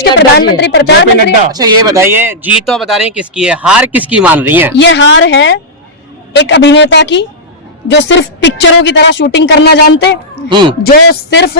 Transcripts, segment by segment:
देश के प्रधानमंत्री प्रचार मंत्री। अच्छा ये बताइए, जीत तो बता रही हैं किसकी है, हार किसकी मान रही है? ये हार है एक अभिनेता की जो सिर्फ पिक्चरों की तरह शूटिंग करना जानते, जो सिर्फ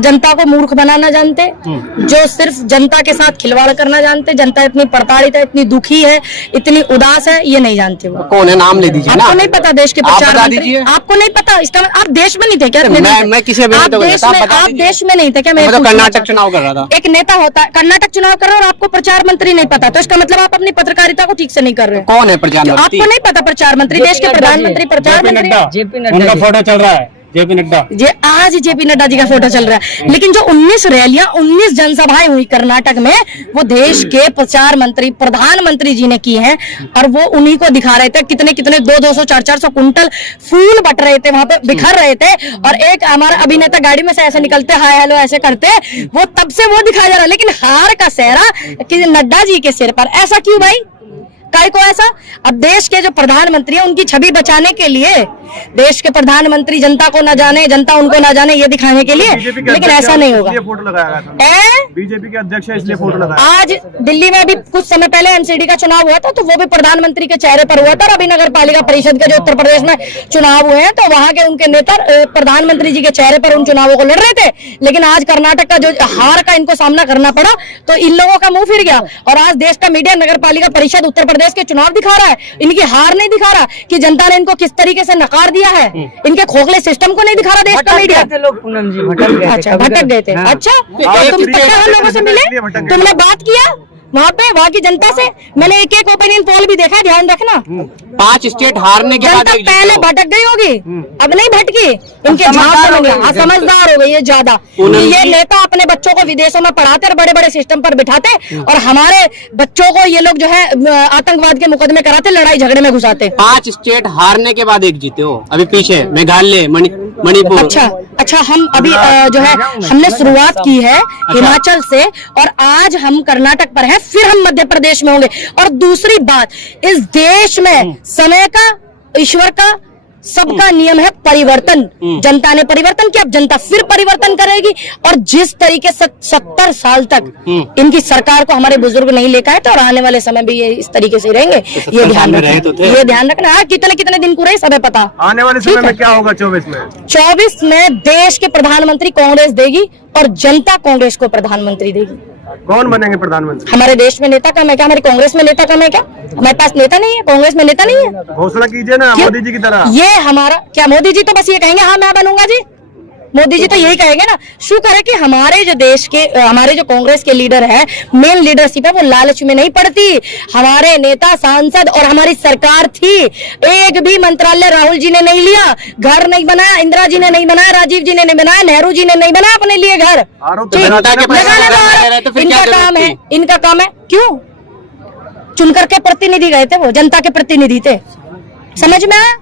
जनता को मूर्ख बनाना जानते, जो सिर्फ जनता के साथ खिलवाड़ करना जानते। जनता इतनी प्रताड़ित है, इतनी दुखी है, इतनी उदास है, ये नहीं जानते वो कौन है, नाम ले दीजिए ना। आपको नहीं पता देश के प्रचार मंत्री? आपको नहीं पता? इसका आप देश में नहीं थे क्या? मैं किसी आप देश में नहीं थे क्या? मैं तो कर्नाटक चुनाव कर रहा था। एक नेता होता है, कर्नाटक चुनाव कर रहा है और आपको प्रचार मंत्री नहीं पता, तो इसका मतलब आप अपनी पत्रकारिता को ठीक से नहीं कर रहे। कौन है प्रचार मंत्री? आपको नहीं पता प्रचार मंत्री, देश के प्रधानमंत्री प्रचार मंत्री? उनका फोटो चल रहा है, जेपी नड्डा। आज जेपी नड्डा जी का फोटो चल रहा है, लेकिन जो 19 रैलियां 19 जनसभाएं हुई कर्नाटक में, वो देश के प्रचार मंत्री प्रधानमंत्री जी ने की हैं, और वो उन्हीं को दिखा रहे थे। कितने 200 400 कुंटल फूल बट रहे थे वहां पे, बिखर रहे थे, और एक हमारा अभिनेता गाड़ी में से ऐसे निकलते, हाय हेलो ऐसे करते, वो तब से वो दिखाया जा रहा है। लेकिन हार का सेहरा कि नड्डा जी के सिर पर, ऐसा क्यों भाई? काय को ऐसा? अब देश के जो प्रधानमंत्री है उनकी छवि बचाने के लिए, देश के प्रधानमंत्री जनता को ना जाने, जनता उनको ना जाने, ये दिखाने के लिए, लेकिन ऐसा नहीं होगा। फोटो लगाया था बीजेपी के अध्यक्ष है, इसलिए फोटो लगाया। आज दिल्ली में भी कुछ समय पहले एनसीडी का चुनाव हुआ था, तो वो भी प्रधानमंत्री के चेहरे पर हुआ था। और अभी नगर पालिका परिषद के जो उत्तर प्रदेश में चुनाव हुए हैं, तो वहां के उनके नेता प्रधानमंत्री जी के चेहरे पर उन चुनावों को लड़ रहे थे। लेकिन आज कर्नाटक का जो हार का इनको सामना करना पड़ा, तो इन लोगों का मुंह फिर गया, और आज देश का मीडिया नगर पालिका परिषद उत्तर प्रदेश के चुनाव दिखा रहा है, इनकी हार नहीं दिखा रहा कि जनता ने इनको किस तरीके से नकार दिया है। इनके खोखले सिस्टम को नहीं दिखा रहा देश का मीडिया। पूनम जी भटक गए थे। अच्छा, तुम पचास लोगों से मिले, तुमने बात किया वहाँ पे, वहाँ की जनता से? मैंने एक ओपिनियन पोल भी देखा, ध्यान रखना। 5 स्टेट हारने के बाद पहले भटक गई होगी, अब नहीं भटकी। इनके समझदार हो गई है ज्यादा। ये नेता अपने बच्चों को विदेशों में पढ़ाते और बड़े बड़े सिस्टम पर बिठाते, और हमारे बच्चों को ये लोग जो है आतंकवाद के मुकदमे कराते, लड़ाई झगड़े में घुसाते। 5 स्टेट हारने के बाद एक जीते हो, अभी पीछे मेघालय, मणिपुर। अच्छा, हम अभी जो है हमने शुरुआत की है हिमाचल से, और आज हम कर्नाटक पर हैं, फिर हम मध्य प्रदेश में होंगे। और दूसरी बात, इस देश में समय का, ईश्वर का, सबका नियम है परिवर्तन। जनता ने परिवर्तन किया, अब जनता फिर परिवर्तन करेगी। और जिस तरीके से 70 साल तक इनकी सरकार को हमारे बुजुर्ग नहीं लेकर आए थे, और आने वाले समय भी ये इस तरीके से रहेंगे, ये ध्यान रखना, ये ध्यान रखना। हाँ, कितने दिन पूरे सब पता। आने वाले समय में क्या होगा 24 में? 24 में देश के प्रधानमंत्री कांग्रेस देगी, और जनता कांग्रेस को प्रधानमंत्री देगी। कौन बनेंगे प्रधानमंत्री? हमारे देश में नेता कम है क्या? हमारी कांग्रेस में नेता कम है क्या? हमारे पास नेता नहीं है, कांग्रेस में नेता नहीं है। घोषणा कीजिए ना मोदी जी की तरह। ये हमारा क्या, मोदी जी तो बस ये कहेंगे हाँ मैं बनूंगा जी, मोदी जी तो यही कहेंगे ना। शुक्र है कि हमारे जो देश के, हमारे जो कांग्रेस के लीडर है, मेन लीडरशिप है, वो लालच में नहीं पड़ती। हमारे नेता, सांसद और हमारी सरकार थी, एक भी मंत्रालय राहुल जी ने नहीं लिया, घर नहीं बनाया, इंदिरा जी ने नहीं बनाया, राजीव जी ने नहीं बनाया, नेहरू जी ने नहीं बनाया अपने लिए घर। इनका काम है। क्यों? चुनकर के प्रतिनिधि गए थे, वो जनता के प्रतिनिधि थे, समझ में आया?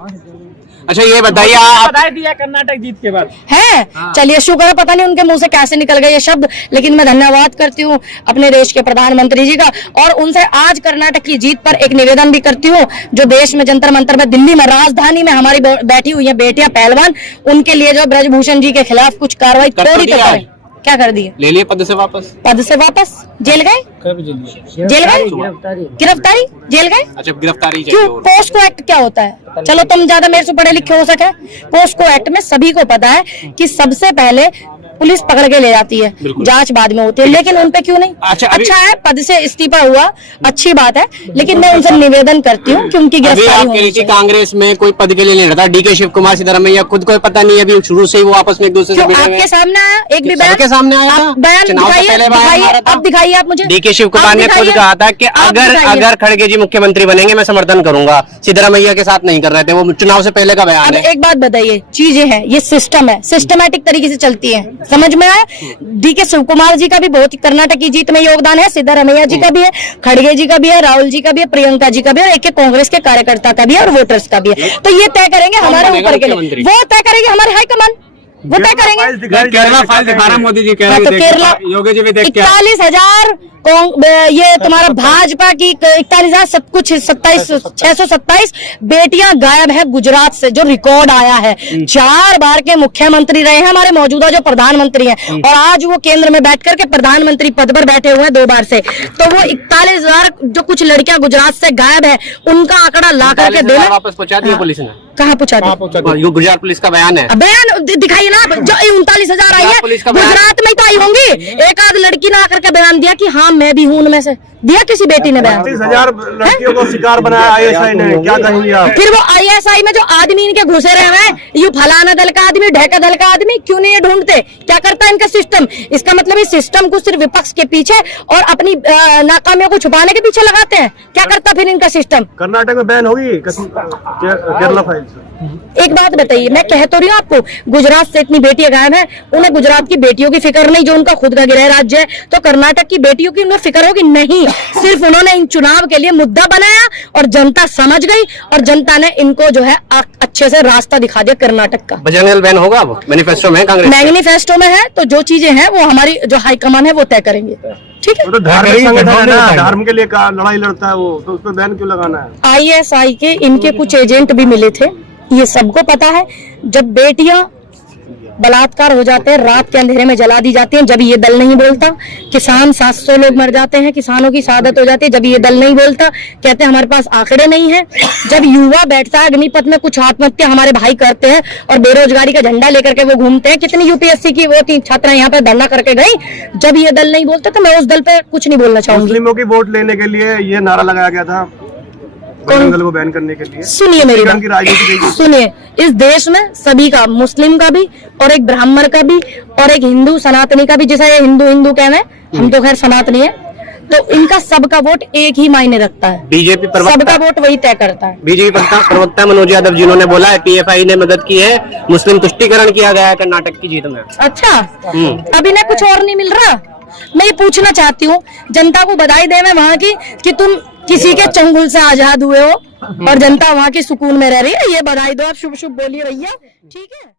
अच्छा ये बताइए, आप बता दिया कर्नाटक जीत के बाद है। चलिए शुक्र है, पता नहीं उनके मुंह से कैसे निकल गए ये शब्द, लेकिन मैं धन्यवाद करती हूँ अपने देश के प्रधानमंत्री जी का, और उनसे आज कर्नाटक की जीत पर एक निवेदन भी करती हूँ। जो देश में जंतर मंतर में, दिल्ली में, राजधानी में हमारी बैठी हुई है बेटियां पहलवान, उनके लिए जो ब्रजभूषण जी के खिलाफ कुछ कार्रवाई थोड़ी तो करें। क्या कर दिए? ले लिए पद से वापस? जेल गए? जेल गए? गिरफ्तारी? जेल गए? अच्छा, गिरफ्तारी क्यों? पोस्को एक्ट क्या होता है? चलो तुम ज्यादा मेरे से पढ़े लिखे हो सके, पोस्को एक्ट में सभी को पता है कि सबसे पहले पुलिस पकड़ के ले जाती है, जांच बाद में होती है, लेकिन उनपे क्यों नहीं? अच्छा है, पद से इस्तीफा हुआ, अच्छी बात है, लेकिन मैं उनसे निवेदन करती हूँ कि उनकी गिरफ्तारी होनी चाहिए। कांग्रेस में कोई पद के लिए नहीं रहता, डीके शिव कुमार, सिद्धरामैया खुद को पता नहीं, अभी शुरू से ही वो आपस में एक दूसरे से आपके सामने आया, एक भी बयान के सामने आया था, बयान दिखाइए, अब दिखाइए आप मुझे। डीके शिव कुमार ने खुद कहा था कि अगर खड़गे जी मुख्यमंत्री बनेंगे मैं समर्थन करूंगा, सिद्धरामैया के साथ नहीं कर रहे थे, वो चुनाव से पहले का बयान है। एक बात बताइए, चीजें हैं, ये सिस्टम है, सिस्टमैटिक तरीके से चलती है, समझ में आया? डीके शिव कुमार जी का भी बहुत कर्नाटक की जीत में योगदान है, सिद्धरामैया जी का भी है, खड़गे जी का भी है, राहुल जी का भी है, प्रियंका जी का भी है, और एक कांग्रेस के कार्यकर्ता का भी है, और वोटर्स का भी है। तो ये तय करेंगे हमारे ऊपर के लिए, वो तय करेंगे हमारे हाईकमान। वो तय करेंगे। केरला फाइल दिखा रहा है मोदी जी, कह हाँ, रहे तो हैं, केरला योगी जी भी देख के 41,000 ये तुम्हारा भाजपा की 41,000 सब कुछ 627 बेटियां गायब है गुजरात से, जो रिकॉर्ड आया है। 4 बार के मुख्यमंत्री रहे हैं हमारे मौजूदा जो प्रधानमंत्री हैं, और आज वो केंद्र में बैठ करके प्रधानमंत्री पद पर बैठे हुए हैं 2 बार से। तो वो 41,000 जो कुछ लड़कियां गुजरात से गायब है, उनका आंकड़ा ला करके देना। वापस पहुंचा दिया पुलिस ने। कहाँ पहुंचा दिया? ये गुजरात पुलिस का बयान है। बयान दिखाइए ना, जो 39,000 आई है पुलिस का बयान। गुजरात में तो आई होंगी। एक आध लड़की ने आकर के बयान दिया कि हाँ मैं भी हूं उनमें से, दिया किसी बेटी ने बयान? 30,000 लड़कियों को शिकार बनाया ISI ने, क्या कहेंगे आप? फिर वो ISI में जो आदमी इनके घुसे रहे हैं, ये फलाना दल का आदमी, ढेका दल का आदमी, क्यों नहीं ये ढूंढते? क्या करता है इनका सिस्टम? इसका मतलब इस सिस्टम को सिर्फ विपक्ष के पीछे और अपनी नाकामियों को छुपाने के पीछे लगाते हैं। क्या करता फिर इनका सिस्टम? कर्नाटक में बैन होगी केरला फाइल से? एक बात बताइए, मैं कह तो रही हूँ आपको, गुजरात से इतनी बेटियां गायब हैं, उन्हें गुजरात की बेटियों की फिक्र नहीं जो उनका खुद का गृह राज्य है। तो कर्नाटक की बेटियों की उन्हें फिक्र होगी नहीं, सिर्फ उन्होंने इन चुनाव के लिए मुद्दा बनाया और जनता समझ गई, और जनता ने इनको जो है अच्छे से रास्ता दिखा दिया कर्नाटक का। बजरंग दल बैन होगा अब मैनिफेस्टो में, कांग्रेस मैनिफेस्टो में है, तो जो चीजें हैं वो हमारी जो हाईकमान है वो तय करेंगे। ठीक है, वो तो धार्मिक संगठन है ना, धर्म के लिए लड़ाई लड़ता है वो, तो उस पर बैन क्यों लगाना है? ISI के इनके कुछ एजेंट भी मिले थे, ये सबको पता है। जब बेटियां बलात्कार हो जाते हैं, रात के अंधेरे में जला दी जाती हैं, जब ये दल नहीं बोलता। किसान 700 लोग मर जाते हैं, किसानों की शहादत हो जाती है, जब ये दल नहीं बोलता। कहते हैं हमारे पास आंकड़े नहीं है। जब युवा बैठता है अग्निपथ में, कुछ आत्महत्या हमारे भाई करते हैं और बेरोजगारी का झंडा लेकर के वो घूमते हैं। कितनी UPSC की वो 3 छात्राएं यहाँ पे धरना करके गई, जब ये दल नहीं बोलते। तो मैं उस दल पे कुछ नहीं बोलना चाहूंगी। मुस्लिमों की वोट लेने के लिए ये नारा लगाया गया था, बजरंग दल को बैन करने के लिए। सुनिए मेरी की राजनीति बात, सुनिए, इस देश में सभी का, मुस्लिम का भी और एक ब्राह्मण का भी और एक हिंदू सनातनी का भी, जैसा ये हिंदू कह रहे हैं, हम तो खैर सनातनी है, तो इनका सबका वोट एक ही मायने रखता है। बीजेपी सबका वोट वही तय करता है। बीजेपी प्रवक्ता मनोज यादव जी ने बोला है TFI ने मदद की है, मुस्लिम तुष्टिकरण किया गया है कर्नाटक की जीत में। अच्छा, अब इन्हें कुछ और नहीं मिल रहा? मैं ये पूछना चाहती हूँ, जनता को बधाई दे मैं वहाँ की कि तुम किसी के चंगुल से आजाद हुए हो और जनता वहाँ की सुकून में रह रही है। ये बधाई दो आप, शुभ शुभ बोलिए भैया। ठीक है।